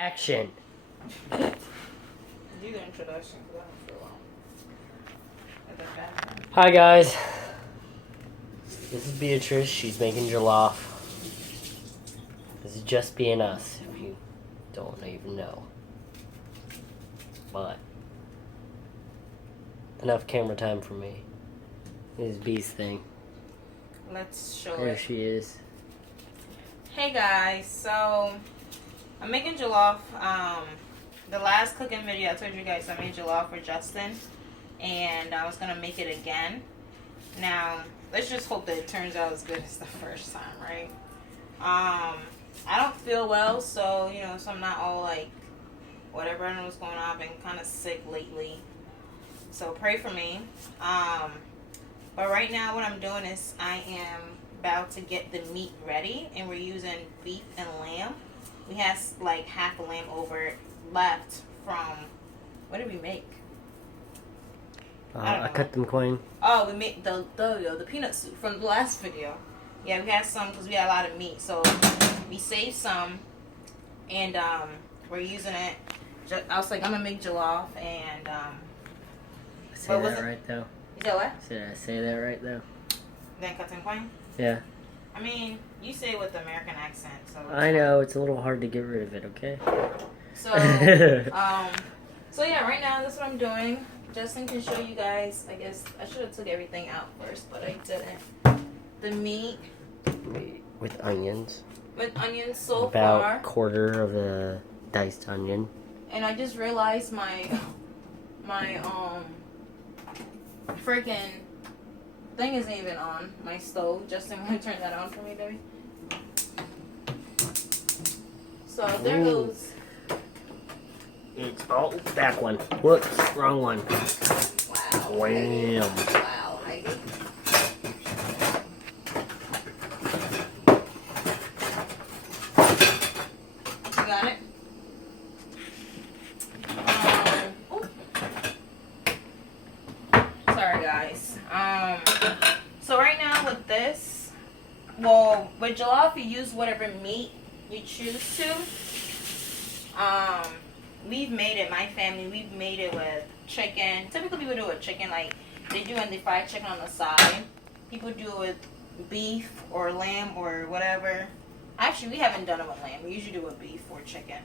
Action. Do the introduction because I don't feel long. Hi guys. This is Beatrice. She's making jollof. This is just being us, if you don't even know. But enough camera time for me. This is B's thing. Let's show There it. she is. Hey guys, so I'm making jollof. The last cooking video I told you guys I made jollof for Justin, and I was gonna make it again. Now let's just hope that it turns out as good as the first time, right? I don't feel well, so so I'm not all like whatever. I don't know what's going on. I've been kind of sick lately, so pray for me. But right now what I'm doing is I am about to get the meat ready, and we're using beef and lamb. We have like half a lamb over left from, what did we make? I cut them clean. Oh, we made the peanut soup from the last video. Yeah, we had some because we had a lot of meat, so we saved some, and we're using it. I was like, I'm gonna make jollof, and Say that right though. You said what? Did I say that right though? Then cut and coin. Yeah. I mean, you say it with the American accent, so. I know, it's a little hard to get rid of it, okay? So, so yeah, right now that's what I'm doing. Justin can show you guys. I guess I should have took everything out first, but I didn't. The meat. With onions. With onions so About far. quarter of a diced onion. And I just realized my freaking thing isn't even on my stove. Justin, want to turn that on for me, baby? So there goes. It's back one. Whoops, wrong one. Wow. Wham. Wow, Heidi. You got it? Sorry, guys. So right now with this, well, with jollof, you use whatever meat you choose to. We've made it, my family, we've made it with chicken. Typically people do it with chicken, like they do when they fry chicken on the side. People do it with beef or lamb or whatever. Actually, we haven't done it with lamb. We usually do it with beef or chicken.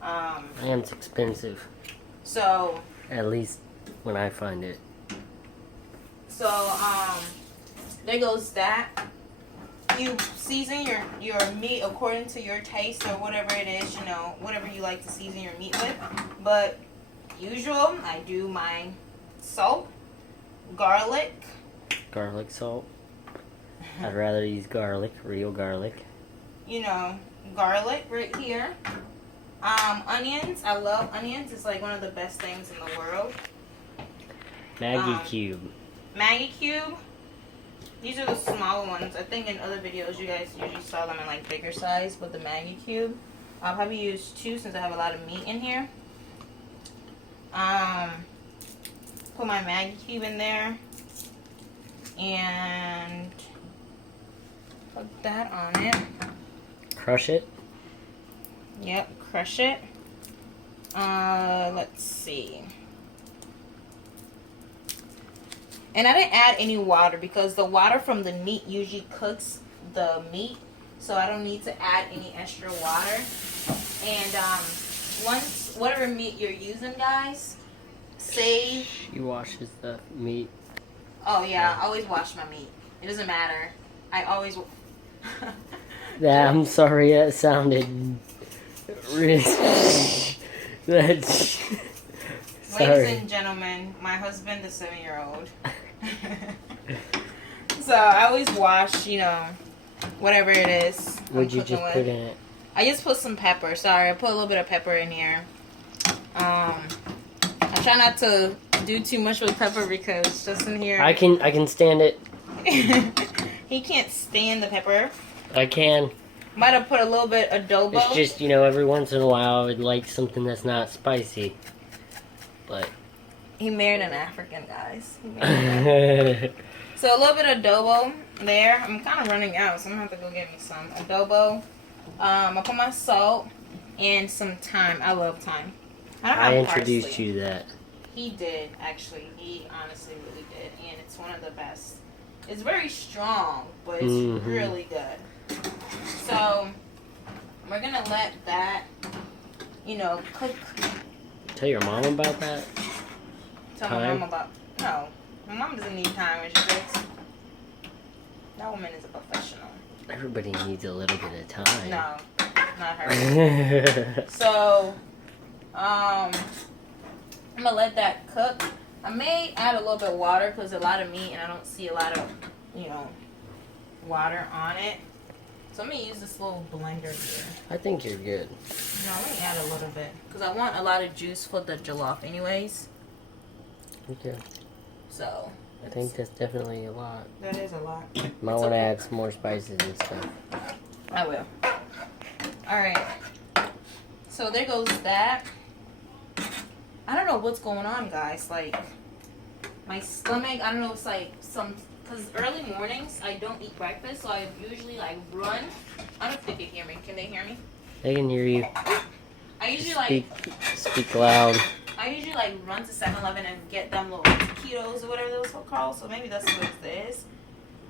Lamb's expensive. So. At least when I find it. So, there goes that. You season your meat according to your taste or whatever it is, whatever you like to season your meat with. But usual, I do my salt, garlic. Garlic salt. I'd rather use garlic, real garlic. Garlic right here. Onions. I love onions. It's like one of the best things in the world. Maggi cube. Maggi cube. These are the smaller ones. I think in other videos you guys usually saw them in like bigger size, but the Maggi cube. I'll probably use 2 since I have a lot of meat in here. Put my Maggi cube in there. And put that on it. Crush it. Yep, crush it. Let's see. And I didn't add any water because the water from the meat usually cooks the meat. So I don't need to add any extra water. And once, whatever meat you're using, guys, save. She washes the meat. Oh, yeah, I always wash my meat. It doesn't matter. I always. Yeah, I'm sorry, that sounded really. That's. Ladies and gentlemen, my husband, the 7-year-old. So I always wash, whatever it is. What'd you just put in it? I just put some pepper. Sorry, I put a little bit of pepper in here. I try not to do too much with pepper because just in here. I can stand it. He can't stand the pepper. I can. Might have put a little bit adobo. It's just, every once in a while I would like something that's not spicy. But he married an African, guys. So a little bit of adobo there. I'm kind of running out, so I'm going to have to go get me some adobo. I put my salt. and some thyme. I love thyme. I don't I have introduced parsley. you to that. He did, actually. He honestly really did. And it's one of the best. It's very strong, but it's really good. So, we're going to let that, you know, cook. Tell your mom about that? Tell my mom about... No. My mom doesn't need time when she cooks. That woman is a professional. Everybody needs a little bit of time. No. Not her. So, I'm going to let that cook. I may add a little bit of water because a lot of meat and I don't see a lot of, you know, water on it. So I'm going to use this little blender here. I think you're good. No, let me add a little bit because I want a lot of juice for the jollof anyways. Okay. So. I think that's definitely a lot. That is a lot. Might want to add some more spices and stuff. I will. Alright. So there goes that. I don't know what's going on, guys. Like, my stomach, I don't know, it's like some... Because early mornings, I don't eat breakfast, so I usually, like, run. I don't know if they can hear me. Can they hear me? They can hear you. I usually, Speak loud. I usually, like, run to 7-Eleven and get them little taquitos or whatever those are called. So maybe that's what it is.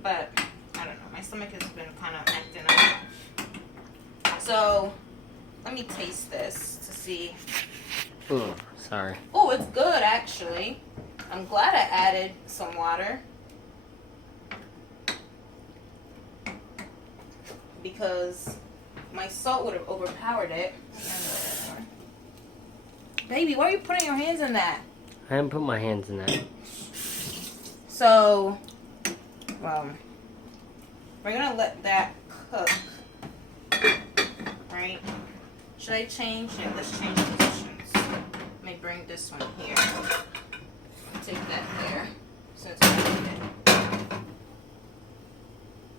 But, I don't know. My stomach has been kind of acting up. So, let me taste this to see. Oh, sorry. Oh, it's good, actually. I'm glad I added some water. Because my salt would have overpowered it. Baby, why are you putting your hands in that? I haven't put my hands in that. So, we're going to let that cook. Right? Should I change? Yeah, let's change positions. Let me bring this one here. Take that there. Since I need it.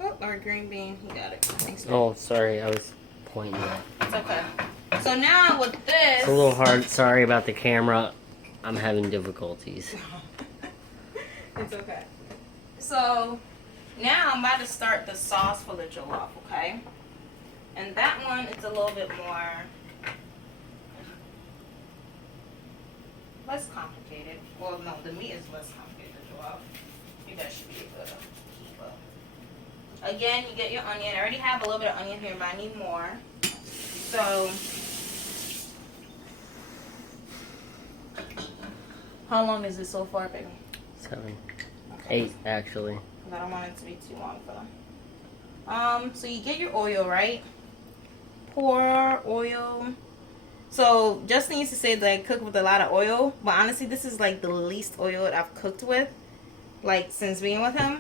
Oh, our green bean. He got it. Thanks, Oh, sorry. I was pointing at. It's okay. So now with this... It's a little hard. Sorry about the camera. I'm having difficulties. It's okay. So, now I'm about to start the sauce for the jollof, okay? And that one, it's a little bit more... less complicated. Well, no, the meat is less complicated than jollof. You guys should be able to keep up. Again, you get your onion. I already have a little bit of onion here, but I need more. So... how long is this so far, baby? 7. Okay. 8, actually. I don't want it to be too long for them. So you get your oil, right? Pour oil. So Justin used to say that I cook with a lot of oil, but honestly, this is like the least oil that I've cooked with, like since being with him.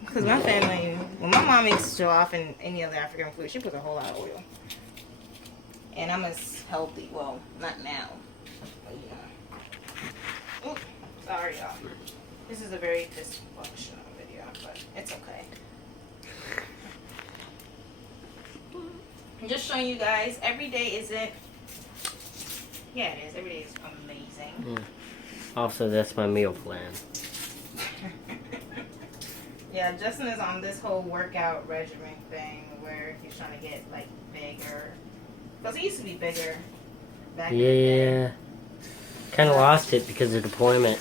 Because my family, when my mom makes jollof and any other African food, she puts a whole lot of oil. And I'm as healthy. Well, not now. But yeah. Oops, sorry, y'all. This is a very dysfunctional video, but it's okay. I'm just showing you guys, every day isn't... yeah, it is. Every day is amazing. Also, that's my meal plan. Yeah, Justin is on this whole workout regimen thing where he's trying to get, like, bigger. Because he used to be bigger back in the day. Yeah. Kind of lost it because of deployment.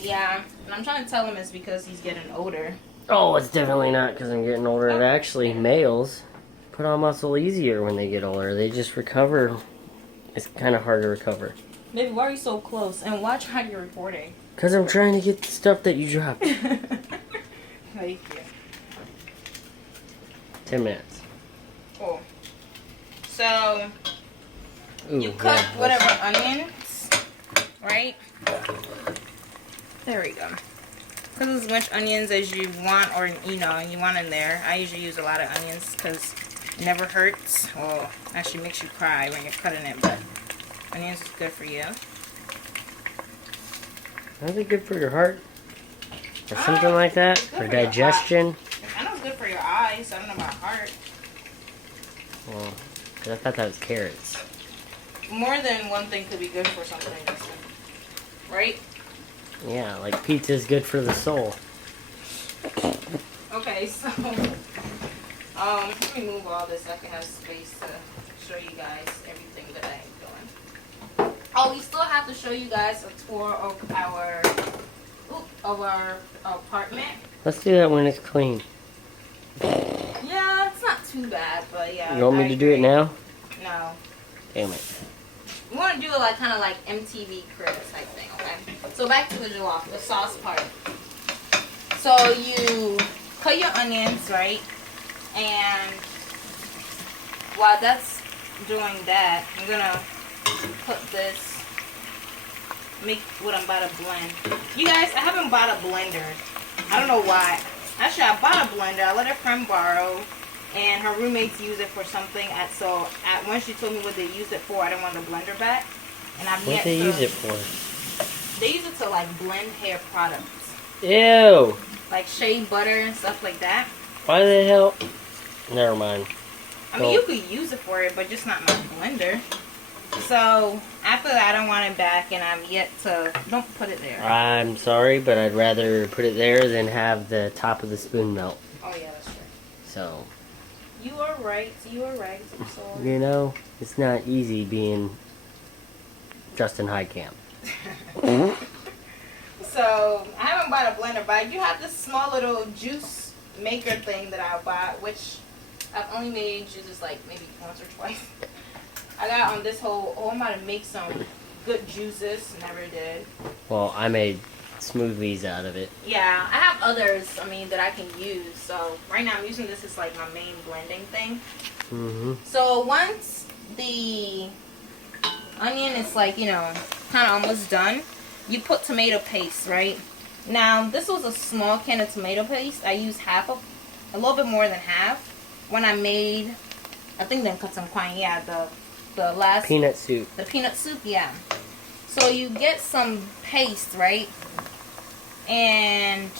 Yeah, and I'm trying to tell him it's because he's getting older. Oh, it's definitely not because I'm getting older. It actually, males put on muscle easier when they get older. They just recover. It's kind of hard to recover. Baby, why are you so close? And watch how you're recording. Because I'm trying to get the stuff that you dropped. Thank you. 10 minutes. Cool. So, Ooh, you cut yeah, whatever onions, right? There we go. Put as much onions as you want, or you want in there. I usually use a lot of onions because it never hurts. Well, actually makes you cry when you're cutting it, but onions is good for you. Is it good for your heart? Or something like that? For digestion? I know it's good for your eyes. I don't know about heart. Well, 'cause I thought that was carrots. More than one thing could be good for something, right? Yeah, like pizza's good for the soul. Okay, so let me move all this so I can have space to show you guys everything that I'm doing. Oh, we still have to show you guys a tour of our apartment. Let's do that when it's clean. Yeah, it's not too bad, but yeah. You want me to do it now? No. Damn it. We want to do it like kind of like MTV Cribs type thing, okay? So back to the jollof, the sauce part. So you cut your onions, right? And while that's doing that, I'm gonna put this, make what I'm about to blend. You guys, I haven't bought a blender. I don't know why. Actually, I bought a blender. I let a friend borrow, and her roommates use it for something. When she told me what they used it for, I didn't want the blender back. And I've What yet do they to, use it for? They use it to like blend hair products, Ew! like shea butter and stuff like that. Why the hell? Never mind. I mean, you could use it for it, but just not my blender. So after that, I don't want it back, and I'm yet to. Don't put it there. I'm sorry, but I'd rather put it there than have the top of the spoon melt. Oh yeah, that's true. So. You are right. You are right. I'm sorry. You know, it's not easy being Justin Highcamp. So I haven't bought a blender, but I do have this small little juice maker thing that I bought, which I've only made juices like maybe once or twice. I got on this whole, I'm about to make some good juices. Never did. Well, I made smoothies out of it. Yeah, I have others, that I can use. So right now I'm using this as like my main blending thing. Mm-hmm. So once the onion is like, kind of almost done, you put tomato paste, right? Now, this was a small can of tomato paste. I used a little bit more than half when I made, I think then cut some quine, yeah, the last. Peanut soup. The peanut soup, yeah. So you get some paste, right? And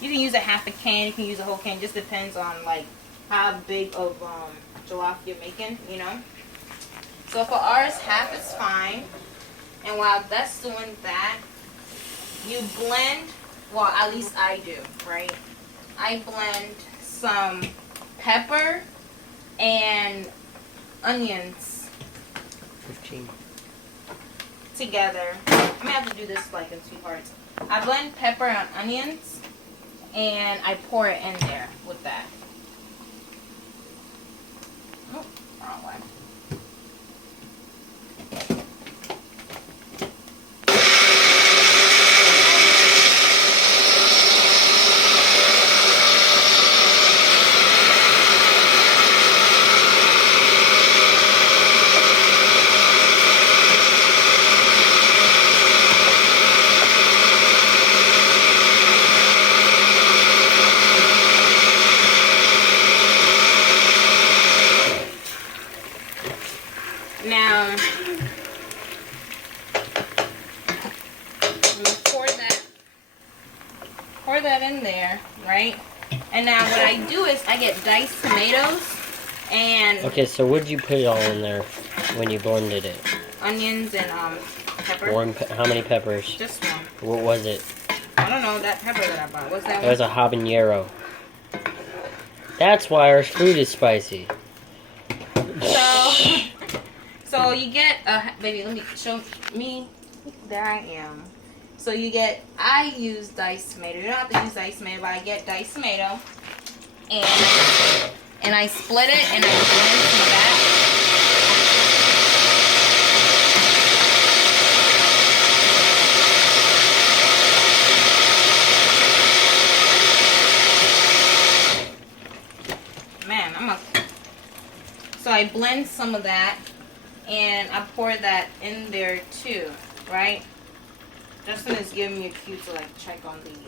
you can use a half a can, you can use a whole can, just depends on like how big of jollof you're making, So for ours, half is fine. And while that's doing that, you blend, well, at least I do, right? I blend some pepper and onions 15. together. I'm gonna have to do this like in two parts. I blend pepper and onions, and I pour it in there with that. Oh, wrong way. Now, I'm gonna pour that in there, right? And now what I do is I get diced tomatoes and Okay, so what did you put it all in there when you blended it? onions and pepper. How many peppers? Just one. What was it? I don't know that pepper that I bought. What's that It was one? a habanero. That's why our food is spicy. So you get baby. Let me show me. There I am. So I use diced tomato. You don't have to use diced tomato, but I get diced tomato, and I split it and I blend some of that. So I blend some of that, and I pour that in there too, right? Justin is giving me a cue to like check on the meat.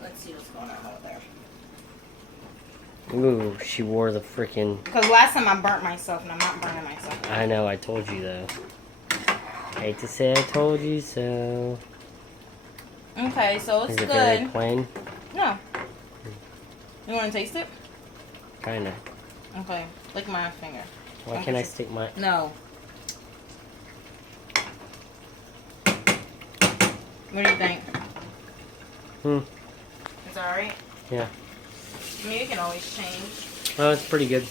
Let's see what's going on over there. Ooh, she wore the freaking. Because last time I burnt myself, and I'm not burning myself. I know, I told you though. Hate to say I told you so. Okay, so it's Is it good. very plain? No. You want to taste it? Kinda. Okay, lick my finger. Why can't I stick my... No. What do you think? It's alright? Yeah. I mean, you can always change. Oh, it's pretty good.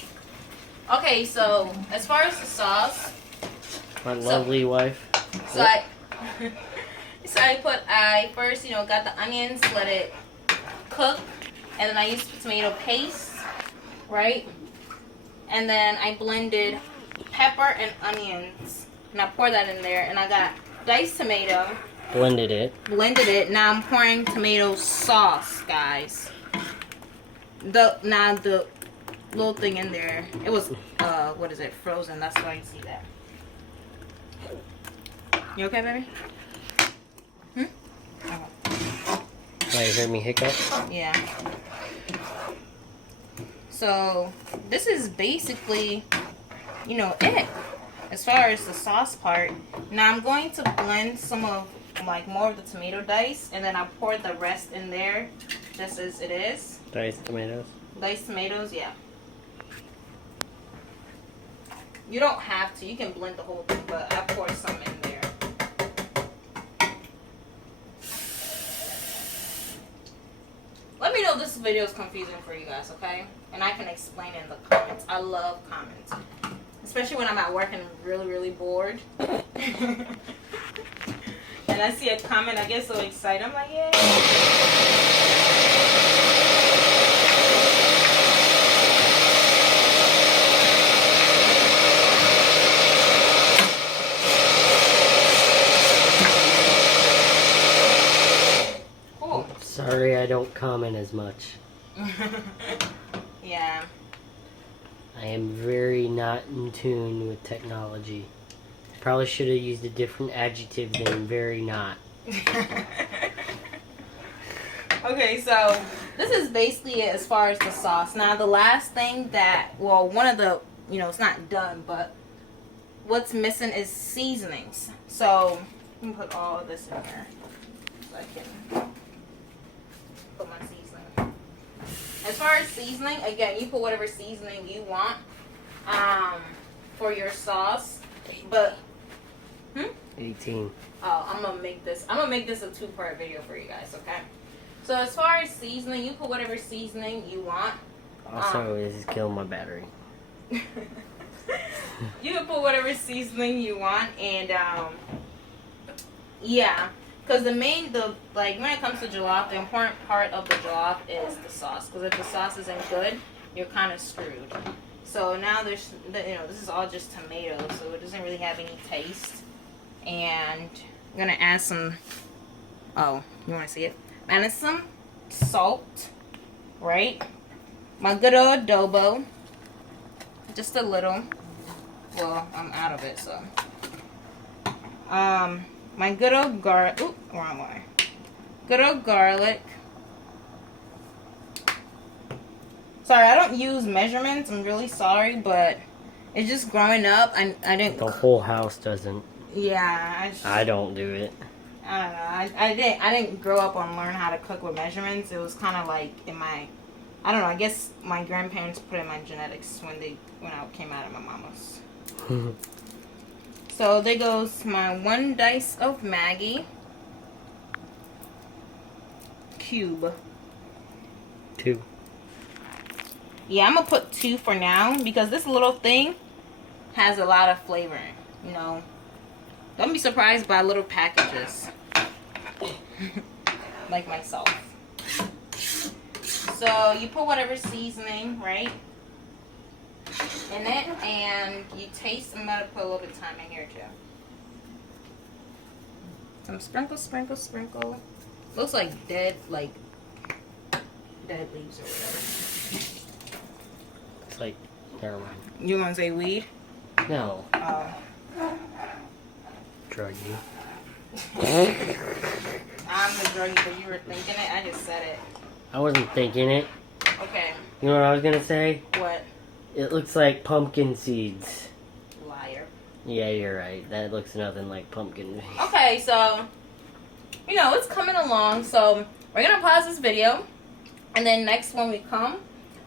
Okay, so as far as the sauce, My lovely wife. so I first, you know, got the onions, let it cook, and then I used tomato paste, right? And then I blended pepper and onions, and I poured that in there, and I got diced tomato. Blended it. Blended it. Now I'm pouring tomato sauce, guys. The little thing in there, it was what is it, frozen. That's why you see that. You okay, baby? Okay. Oh, you heard me hiccup? Yeah. So this is basically, you know, it as far as the sauce part. Now I'm going to blend some of like more of the tomato dice, and then I'll pour the rest in there just as it is. Diced tomatoes. Diced tomatoes, yeah. You don't have to. You can blend the whole thing, but I pour some in there. Let me know if this video is confusing for you guys, okay? And I can explain it in the comments. I love comments. Especially when I'm at work and really, really bored. And I see a comment, I get so excited. I'm like, yay. Cool. Sorry, I don't comment as much. Yeah. I am very not in tune with technology. Probably should have used a different adjective than very not. Okay, so this is basically it as far as the sauce. Now the last thing that, well, one of the, you know, it's not done, but what's missing is seasonings. So let me put all of this in here so I can put my seasoning. As far as seasoning, again, you put whatever seasoning you want for your sauce. But 18. Oh, I'm gonna make this a 2-part video for you guys, okay? So as far as seasoning, you put whatever seasoning you want. Also, this is killing my battery. You can put whatever seasoning you want, and yeah, because when it comes to jollof, the important part of the jollof is the sauce. Because if the sauce isn't good, you're kind of screwed. So now this is all just tomatoes, so it doesn't really have any taste. And I'm gonna add some. Oh, you want to see it? Add some salt, right? My good old adobo, just a little. Well, I'm out of it, so. My good old garlic. Oop, wrong way. Good old garlic. Sorry, I don't use measurements. I'm really sorry, but it's just growing up. I didn't. The whole house doesn't. Yeah, I don't do it. I don't know. I didn't grow up on learn how to cook with measurements. It was kind of like in my, I don't know. I guess my grandparents put in my genetics when I came out of my mama's. So there goes my 1 dice of Maggi cube. 2. Yeah, I'm gonna put 2 for now because this little thing has a lot of flavor. You know, don't be surprised by little packages like myself. So you put whatever seasoning, right, in it, and you taste. I'm gonna put a little bit of thyme in here too. Some sprinkle. Looks like dead leaves or whatever. It's like, never mind. You want to say weed? No. Oh. Drug you. I'm the druggie because you were thinking it. I just said it. I wasn't thinking it. Okay. You know what I was gonna say? What? It looks like pumpkin seeds. Liar. Yeah, you're right. That looks nothing like pumpkin. Okay, so, you know, it's coming along. So, we're going to pause this video. And then next when we come,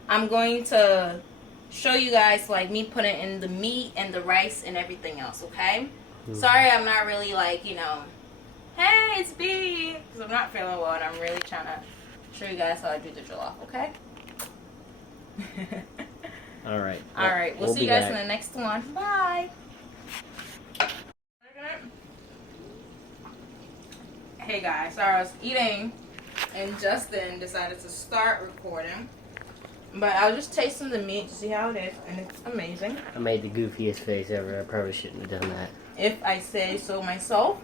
I'm going to show you guys, like, me putting in the meat and the rice and everything else, okay? Sorry, I'm not really, like, you know, hey, it's B. Because I'm not feeling well and I'm really trying to show you guys how I do the jollof, okay? All right. All right. We'll see you guys in the next one. Bye. Hey guys, sorry I was eating and Justin decided to start recording. But I was just tasting the meat to see how it is, and it's amazing. I made the goofiest face ever. I probably shouldn't have done that. If I say so myself.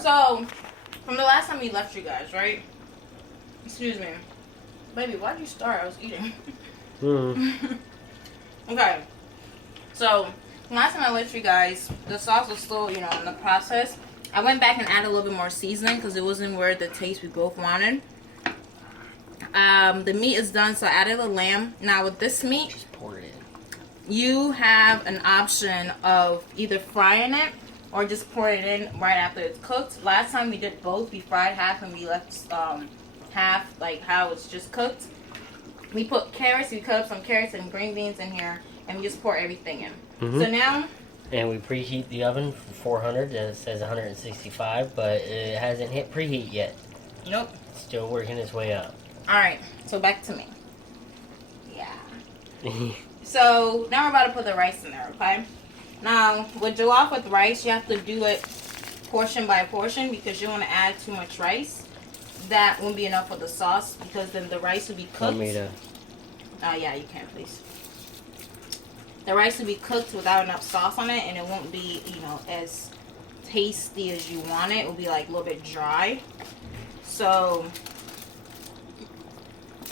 So, from the last time we left you guys, right? Excuse me. Baby, why'd you start? I was eating. Okay. So, last time I left you guys, the sauce was still, in the process. I went back and added a little bit more seasoning because it wasn't where the taste we both wanted. The meat is done, so I added the lamb. Now with this meat, just pour it in. You have an option of either frying it or just pour it in right after it's cooked. Last time we did both. We fried half and we left half like how it's just cooked. We put carrots. We cut up some carrots and green beans in here, and we just pour everything in. So now. And we preheat the oven for 400, and it says 165, but it hasn't hit preheat yet. Nope. It's still working its way up. Alright, so back to me. Yeah. So, now we're about to put the rice in there, okay? Now, with jollof with rice, you have to do it portion by portion because you don't want to add too much rice. That won't be enough for the sauce because then the rice will be cooked. Want me to? Yeah, you can, please. The rice will be cooked without enough sauce on it, and it won't be, as tasty as you want it. It will be like a little bit dry. So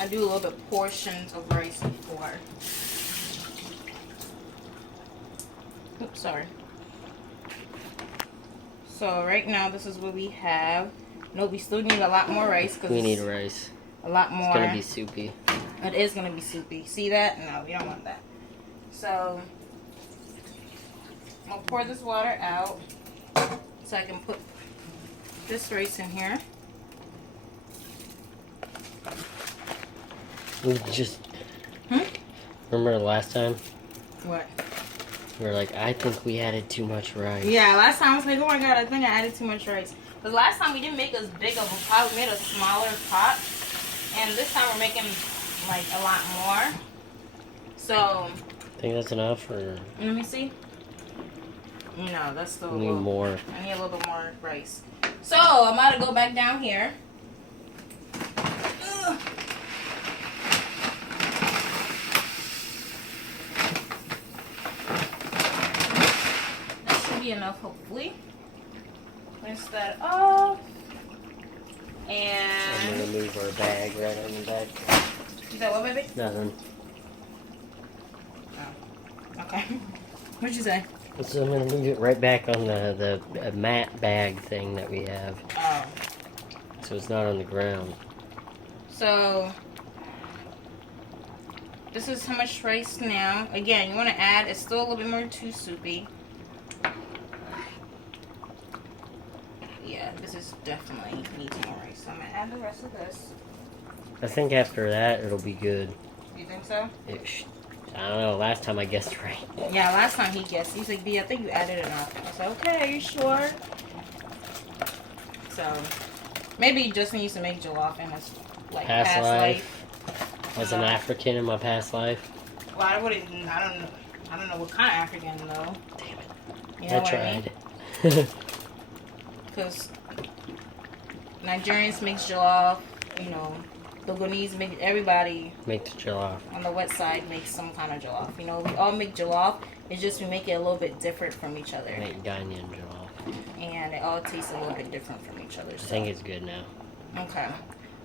I do a little bit portions of rice before. Oops, sorry. So right now this is what we have. No, we still need a lot more rice. We need rice. A lot more. It's going to be soupy. It is going to be soupy. See that? No, we don't want that. So, I'll pour this water out so I can put this rice in here. We just... Remember last time? What? We were like, I think we added too much rice. Yeah, last time I was like, oh my god, I think I added too much rice. Because last time we didn't make as big of a pot. We made a smaller pot. And this time we're making, like, a lot more. So... Think that's enough, or? Let me see. No, that's still I need more. I need a little bit more rice. So, I'm about to go back down here. Ugh. That should be enough, hopefully. Rinse that off. And... I'm going to move our bag right on the back. Is that what, baby? Nothing. Okay. What'd you say? So I'm going to move it right back on the mat bag thing that we have. Oh. So it's not on the ground. So, this is how much rice now. Again, you want to add, it's still a little bit more too soupy. Yeah, this is definitely needs more rice. So I'm going to add the rest of this. I think after that, it'll be good. You think so? I don't know. Last time I guessed right. Yeah, last time he guessed. He's like, B, I think you added enough. I said, okay, are you sure? So, maybe Justin used to make jollof in his past life. As an African in my past life. Well, I don't know what kind of African though. Damn it. You know I what tried. I mean? Because Nigerians make jollof, the Ghanese make, everybody Make the jollof. on the west side makes some kind of jollof. We all make jollof. It's just we make it a little bit different from each other. Make Ghanaian jollof. And it all tastes a little bit different from each other. So. I think it's good now. Okay.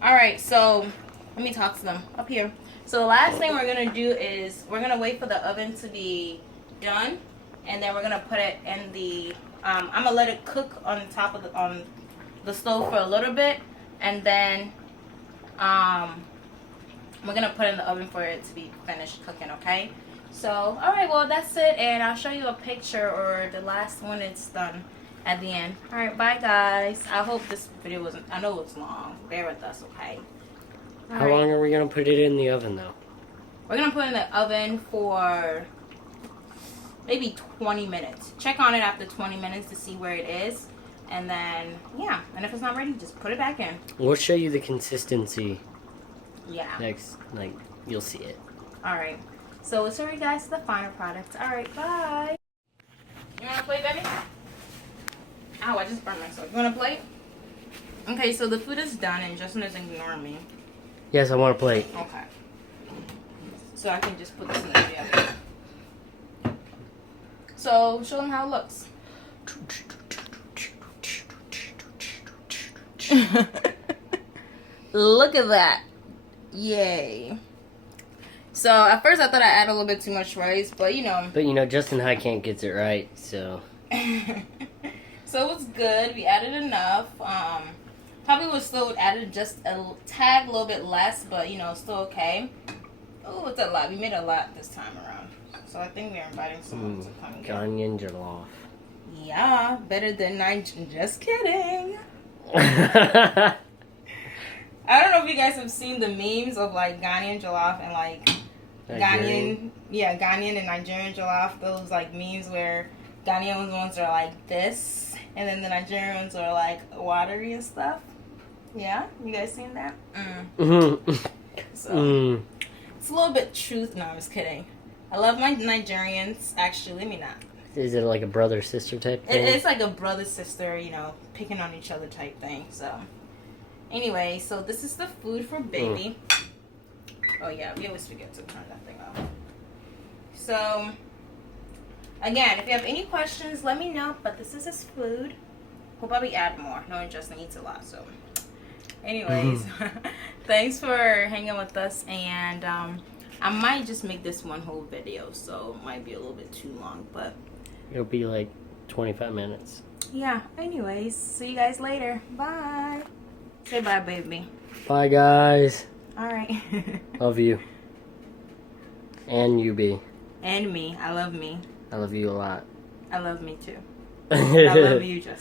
Alright, so let me talk to them up here. So the last thing we're going to do is we're going to wait for the oven to be done. And then we're going to put it in the... I'm going to let it cook on top of on the stove for a little bit. And then we're going to put it in the oven for it to be finished cooking, okay? So, alright, well, that's it. And I'll show you a picture or the last one it's done at the end. Alright, bye, guys. I hope this video wasn't... I know it's long. Bear with us, okay? How long are we going to put it in the oven, though? We're going to put it in the oven for maybe 20 minutes. Check on it after 20 minutes to see where it is. And then, yeah. And if it's not ready, just put it back in. We'll show you the consistency. Yeah. Next, you'll see it. Alright. So we'll show you guys the final product. Alright, bye. You wanna play, baby? Ow, I just burned myself. You wanna play? Okay, so the food is done and Justin is ignoring me. Yes, I want to play. Okay. So I can just put this in the oven. So show them how it looks. Look at that. Yay. So at first I thought I added a little bit too much rice, but you know. But you know, Justin Highcamp gets it right, so. So it was good. We added enough. Probably would still added just a tad, a little bit less, but you know, still okay. Oh, it's a lot. We made a lot this time around. So I think we're inviting someone to come get. Ghanaian jollof. Yeah, better than just kidding. I I don't know if you guys have seen the memes of like Ghanaian jollof and like Ghanaian and Nigerian jollof. Those like memes where Ghanaian ones are like this, and then the Nigerian ones are like watery and stuff. Yeah, you guys seen that? So it's a little bit truth. No, I'm just kidding. I love my Nigerians. Actually, let me not. Is it like a brother sister type thing? It's like a brother sister, you know, picking on each other type thing. So anyway, so this is the food for baby. Oh yeah, we always forget to turn that thing off. So again, if you have any questions, let me know. But this is his food. We'll probably add more. Knowing Justin eats a lot, so. Anyways, thanks for hanging with us, and I might just make this one whole video, so it might be a little bit too long, but It'll be like 25 minutes. yeah. Anyways, see you guys later. Bye. Say bye, baby. Bye, guys. All right. Love you. And you, B. And me. I love me. I love you a lot. I love me too. I love you, Justin.